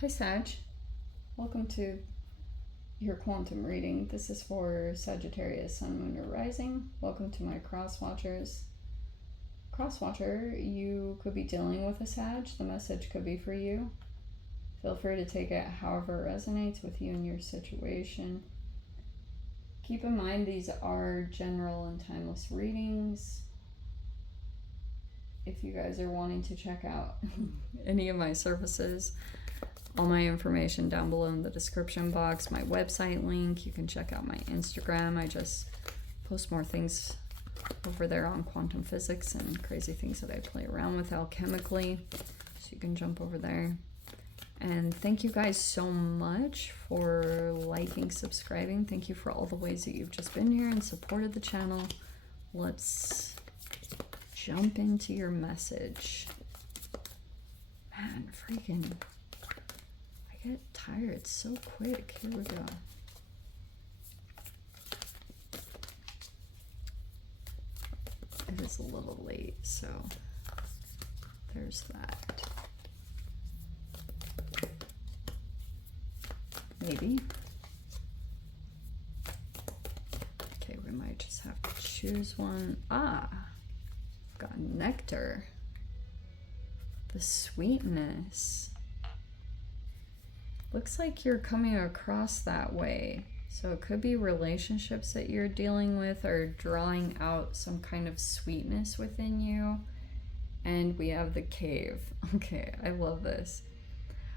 Hi Sag, welcome to your quantum reading. This is for Sagittarius, Sun, Moon, or Rising. Welcome to my cross watchers. Cross watcher, you could be dealing with a Sag. The message could be for you. Feel free to take it however it resonates with you and your situation. Keep in mind these are general and timeless readings. If you guys are wanting to check out any of my services, all my information down below in the description box, my website link. You can check out my Instagram. I just post more things over there on quantum physics and crazy things that I play around with alchemically. So you can jump over there. And thank you guys so much for liking, subscribing. Thank you for all the ways that you've just been here and supported the channel. Let's jump into your message. Man, freaking... I get tired so quick. Here we go. It is a little late, so there's that. Maybe. Okay, we might just have to choose one. Ah, got nectar. The sweetness. Looks like you're coming across that way. So it could be relationships that you're dealing with or drawing out some kind of sweetness within you. And we have the cave. Okay, I love this.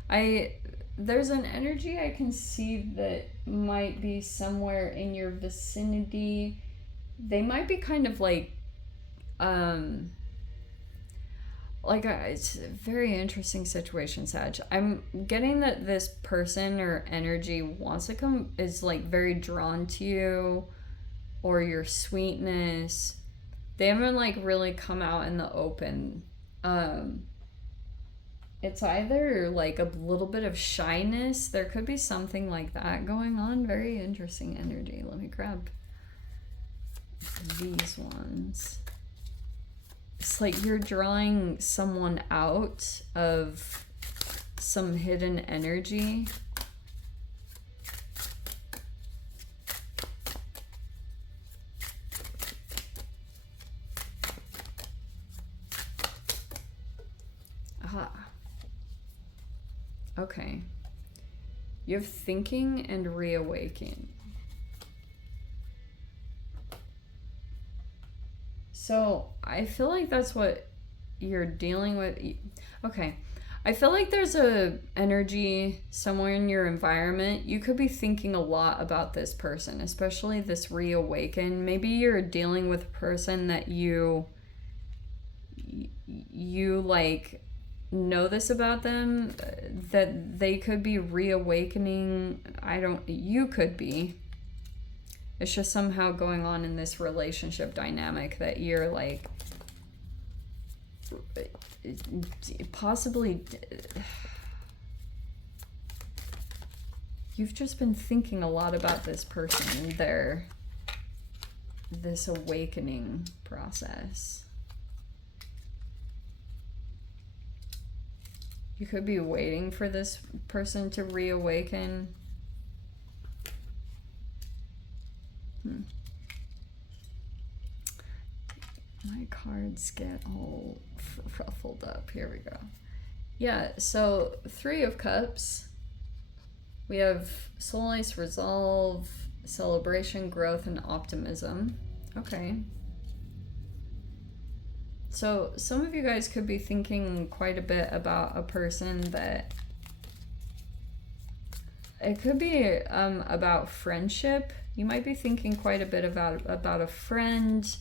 There's an energy I can see that might be somewhere in your vicinity. They might be kind of like it's a very interesting situation, Sag. I'm getting that this person or energy wants to come, is like very drawn to you or your sweetness. They haven't like really come out in the open. It's either like a little bit of shyness. There could be something like that going on. Very interesting energy. Let me grab these ones. It's like you're drawing someone out of some hidden energy. Aha. Okay. You have thinking and reawaken. So I feel like that's what you're dealing with. Okay. I feel like there's a energy somewhere in your environment. You could be thinking a lot about this person, especially this reawaken. Maybe you're dealing with a person that you like know this about them, that they could be reawakening. You could be. It's just somehow going on in this relationship dynamic that you're like possibly you've just been thinking a lot about this person and this awakening process. You could be waiting for this person to reawaken. My cards get all ruffled up. Here we go. Yeah, so 3 of Cups. We have Soul Ace, Resolve, Celebration, Growth, and Optimism. Okay. So some of you guys could be thinking quite a bit about a person that... It could be about friendship. You might be thinking quite a bit about a friend.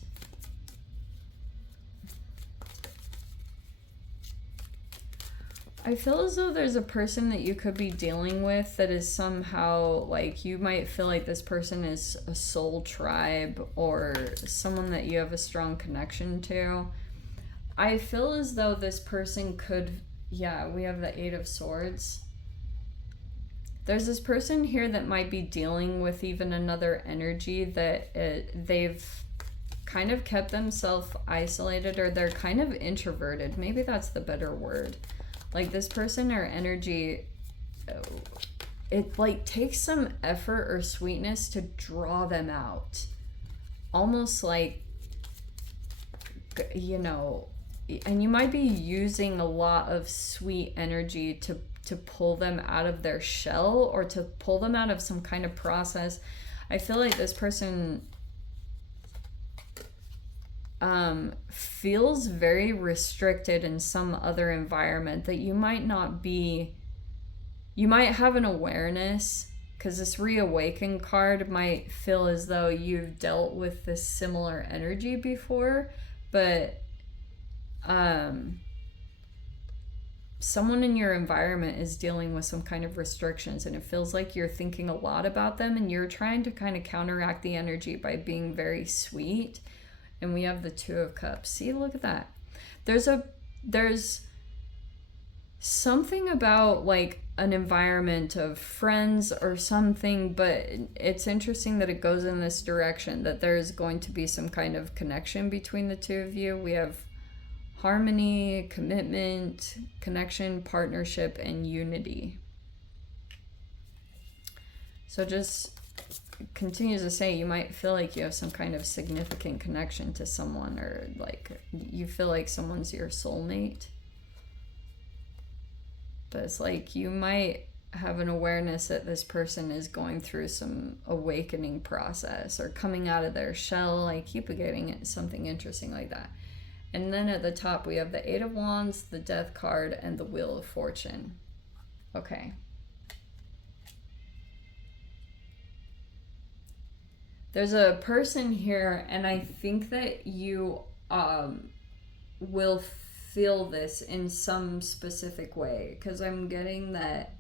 I feel as though there's a person that you could be dealing with that is somehow like, you might feel like this person is a soul tribe or someone that you have a strong connection to. I feel as though this person could, yeah, we have the 8 of Swords. There's this person here that might be dealing with even another energy that they've kind of kept themselves isolated, or they're kind of introverted. Maybe that's the better word. Like this person or energy it like takes some effort or sweetness to draw them out. Almost like, you know, and you might be using a lot of sweet energy to pull them out of their shell or to pull them out of some kind of process. I feel like this person feels very restricted in some other environment that you might not be. You might have an awareness, because this reawaken card might feel as though you've dealt with this similar energy before, but someone in your environment is dealing with some kind of restrictions, and it feels like you're thinking a lot about them, and you're trying to kind of counteract the energy by being very sweet. And we have the Two of Cups. See, look at that. There's something about like an environment of friends or something, but it's interesting that it goes in this direction, that there's going to be some kind of connection between the two of you. We have harmony, commitment, connection, partnership, and unity. So just continues to say, you might feel like you have some kind of significant connection to someone, or like you feel like someone's your soulmate. But it's like you might have an awareness that this person is going through some awakening process or coming out of their shell. I keep getting it, something interesting like that. And then at the top we have the Eight of Wands, the Death card, and the Wheel of Fortune. Okay. There's a person here, and I think that you will feel this in some specific way, because I'm getting that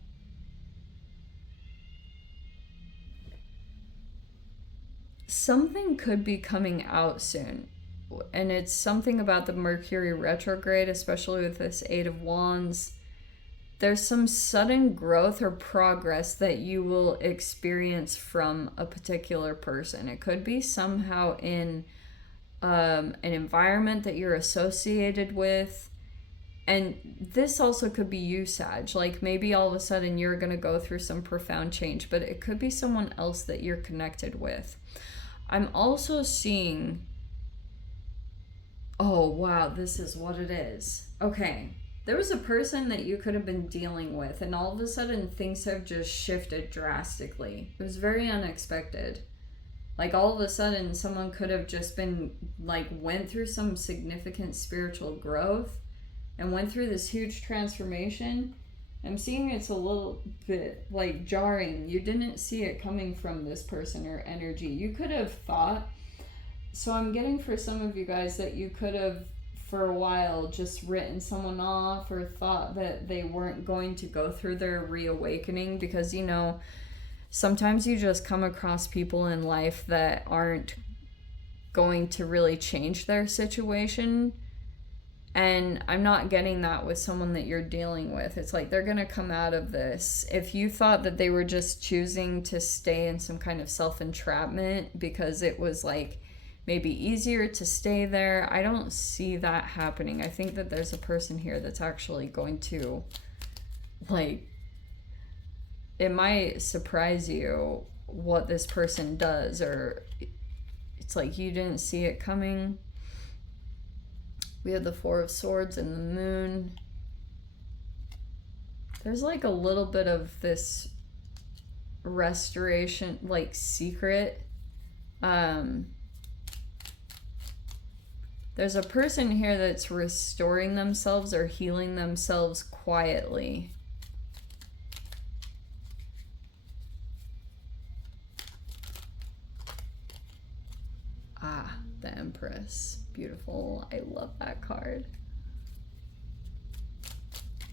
something could be coming out soon. And it's something about the Mercury retrograde, especially with this Eight of Wands. There's some sudden growth or progress that you will experience from a particular person. It could be somehow in an environment that you're associated with. And this also could be you, Sag. Like maybe all of a sudden you're going to go through some profound change, but it could be someone else that you're connected with. I'm also seeing... Oh, wow, this is what it is. Okay. There was a person that you could have been dealing with, and all of a sudden things have just shifted drastically. It was very unexpected. Like all of a sudden someone could have just been like went through some significant spiritual growth and went through this huge transformation. I'm seeing it's a little bit like jarring. You didn't see it coming from this person or energy. You could have thought... So I'm getting for some of you guys that you could have for a while just written someone off or thought that they weren't going to go through their reawakening, because, you know, sometimes you just come across people in life that aren't going to really change their situation. And I'm not getting that with someone that you're dealing with. It's like they're going to come out of this. If you thought that they were just choosing to stay in some kind of self-entrapment because it was like maybe easier to stay there, I don't see that happening. I think that there's a person here that's actually going to, like, it might surprise you what this person does, or it's like you didn't see it coming. We have the Four of Swords and the Moon. There's like a little bit of this restoration, like secret. There's a person here that's restoring themselves or healing themselves quietly. Ah, the Empress. Beautiful. I love that card.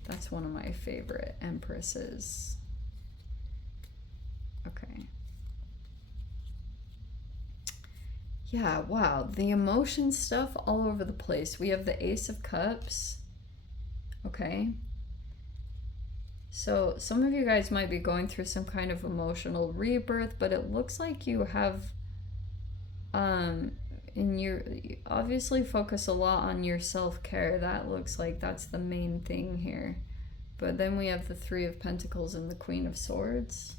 That's one of my favorite Empresses. Okay. Yeah, wow. The emotion stuff all over the place. We have the Ace of Cups. Okay. So some of you guys might be going through some kind of emotional rebirth, but it looks like you have you obviously focus a lot on your self-care. That looks like that's the main thing here. But then we have the Three of Pentacles and the Queen of Swords.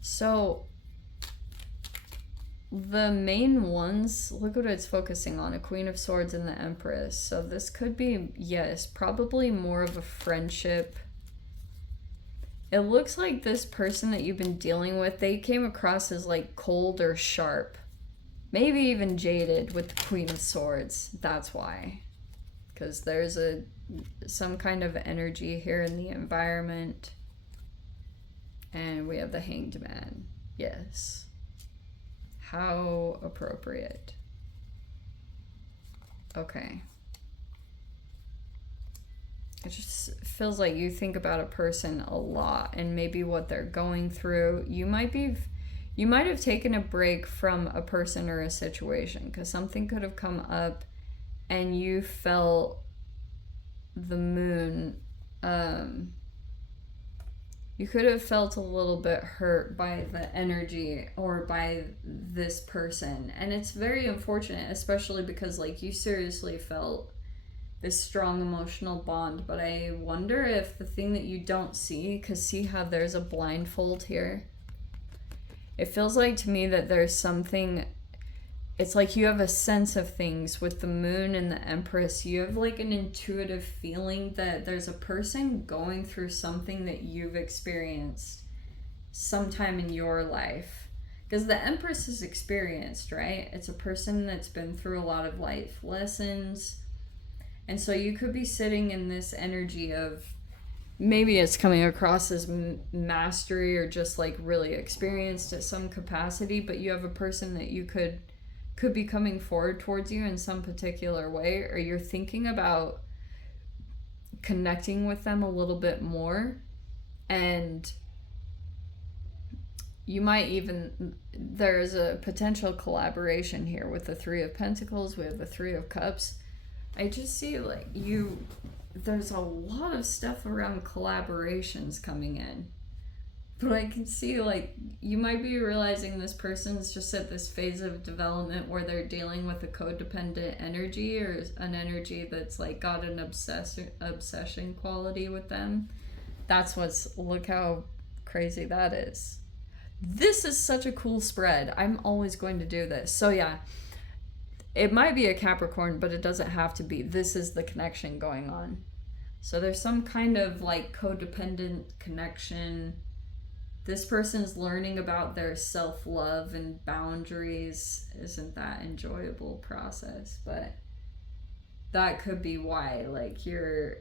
So the main ones, look what it's focusing on, a Queen of Swords and the Empress. So this could be, yes, probably more of a friendship. It looks like this person that you've been dealing with, they came across as like cold or sharp. Maybe even jaded with the Queen of Swords. That's why. Because there's some kind of energy here in the environment. And we have the Hanged Man. Yes. How appropriate. Okay. It just feels like you think about a person a lot and maybe what they're going through. You might have taken a break from a person or a situation because something could have come up and you felt the moon. You could have felt a little bit hurt by the energy or by this person. And it's very unfortunate, especially because like you seriously felt this strong emotional bond. But I wonder if the thing that you don't see, because see how there's a blindfold here? It feels like to me that there's something, it's like you have a sense of things with the moon and the Empress. You have like an intuitive feeling that there's a person going through something that you've experienced sometime in your life. Because the Empress is experienced, right? It's a person that's been through a lot of life lessons. And so you could be sitting in this energy of, maybe it's coming across as mastery or just like really experienced at some capacity, but you have a person that you could be coming forward towards you in some particular way, or you're thinking about connecting with them a little bit more. And you might even, there's a potential collaboration here with the Three of Pentacles. We have the Three of Cups. I just see like there's a lot of stuff around collaborations coming in. But I can see like you might be realizing this person's just at this phase of development where they're dealing with a codependent energy or an energy that's like got an obsession quality with them. That's look how crazy that is. This is such a cool spread. I'm always going to do this. So yeah, it might be a Capricorn, but it doesn't have to be. This is the connection going on. So there's some kind of like codependent connection. This person's learning about their self-love and boundaries. Isn't that enjoyable process? But that could be why. Like you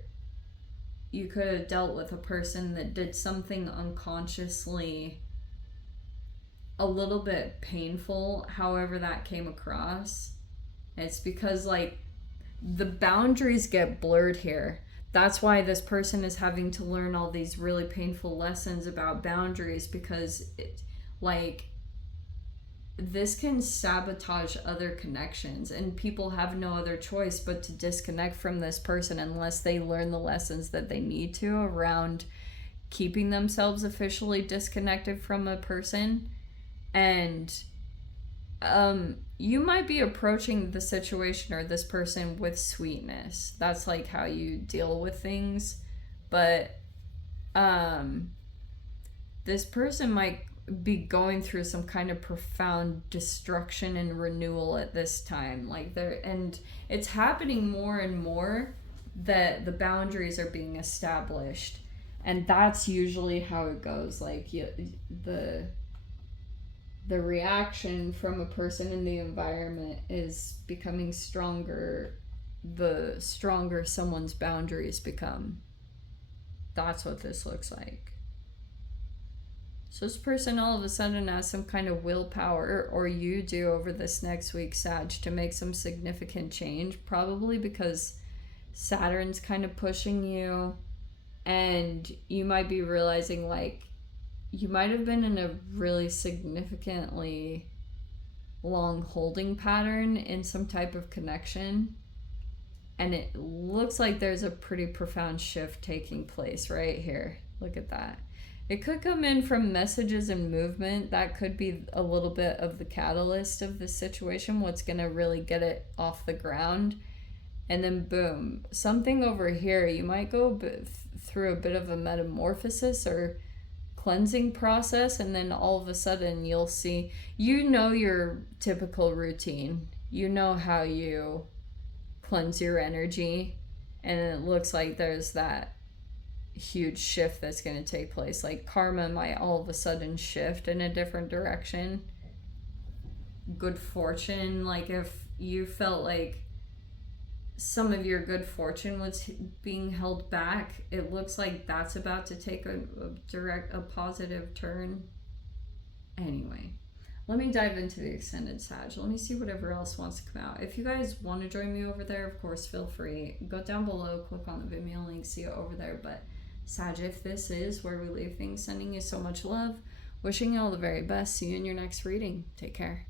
could have dealt with a person that did something unconsciously a little bit painful, however that came across. It's because like the boundaries get blurred here. That's why this person is having to learn all these really painful lessons about boundaries, because this can sabotage other connections, and people have no other choice but to disconnect from this person unless they learn the lessons that they need to around keeping themselves officially disconnected from a person. And you might be approaching the situation or this person with sweetness. That's like how you deal with things. But this person might be going through some kind of profound destruction and renewal at this time. And it's happening more and more that the boundaries are being established. And that's usually how it goes. Like the reaction from a person in the environment is becoming stronger the stronger someone's boundaries become. That's what this looks like. So this person all of a sudden has some kind of willpower, or you do over this next week, Sag, to make some significant change, probably because Saturn's kind of pushing you, and you might be realizing like you might have been in a really significantly long holding pattern in some type of connection. And it looks like there's a pretty profound shift taking place right here. Look at that. It could come in from messages and movement. That could be a little bit of the catalyst of the situation, what's going to really get it off the ground. And then boom, something over here. You might go through a bit of a metamorphosis or cleansing process, and then all of a sudden you'll see, you know, your typical routine. You know how you cleanse your energy, and it looks like there's that huge shift that's going to take place. Like karma might all of a sudden shift in a different direction. Good fortune, like if you felt like some of your good fortune was being held back, it looks like that's about to take a positive turn. Anyway, let me dive into the extended Sag. Let me see whatever else wants to come out. If you guys want to join me over there, of course, feel free. Go down below, click on the Vimeo link, see it over there. But Sag, if this is where we leave things, sending you so much love, wishing you all the very best. See you in your next reading. Take care.